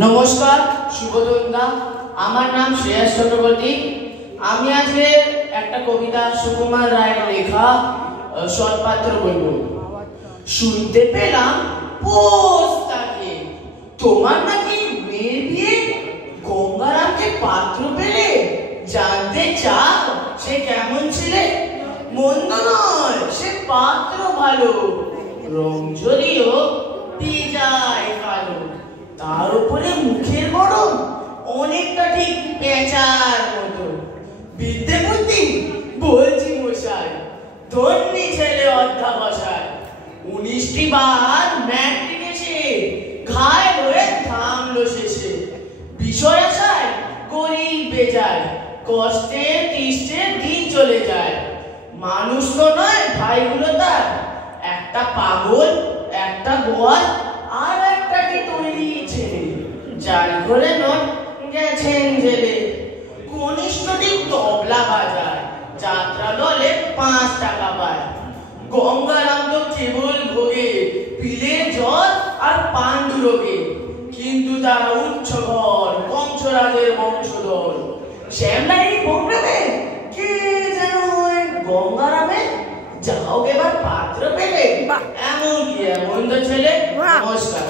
নমস্কার শুভদন্দা, আমার নাম শ্রেয়াস চক্রবর্তী। আমি আজকে একটা কবিতা সুকুমার রায়ের লেখা সৎপাত্র বলব। শুনতে পেলাম পোস্তাকে তোমার নাকি মেয়ের বিয়ে, গঙ্গারামকে পাত্র পেলে, জানতে চাও সে কেমন ছিলে? মন্দ নয়, সে পাত্র ভালো, রং যদিও বেজায় কালো, তার উপরে মুখের গরম অনেকটা ঠিক পেঁচার মতো। বিদ্যে বুদ্ধি বলছি মশাই, ধন্যী ছেলে অধ্যাবসায়। 19টি বার ম্যাট্রিক এসে ঘায় হয়ে থামলো শেষে। বিষয় আসায় গরিব বেজায়, কষ্টে তিষ্টে দিন চলে যায়। মানুষ তো নয় ভাইগুলো তার, একটা পাগল, একটা গোয়াল, আর একটা কি তৈরি ছেলে। যার ঘরে নোট গেছেন জেলে। কনিষ্ঠটি তবলা বাজায়, যাত্রা দলে 5 টাকা পায়। গঙ্গারাম তো কেবল ভোগে পিলের জল আর পাণ্ডু রোগে, কিন্তু তার উচ্চ ঘর, কংসরাজের বংশধর। শ্যামলাইয়ের প্রোগ্রামে কে যেন হয় গঙ্গারামে, যাও এবার পাত্র পেলে, এমন কি এমন তো ছেলে। নমস্কার।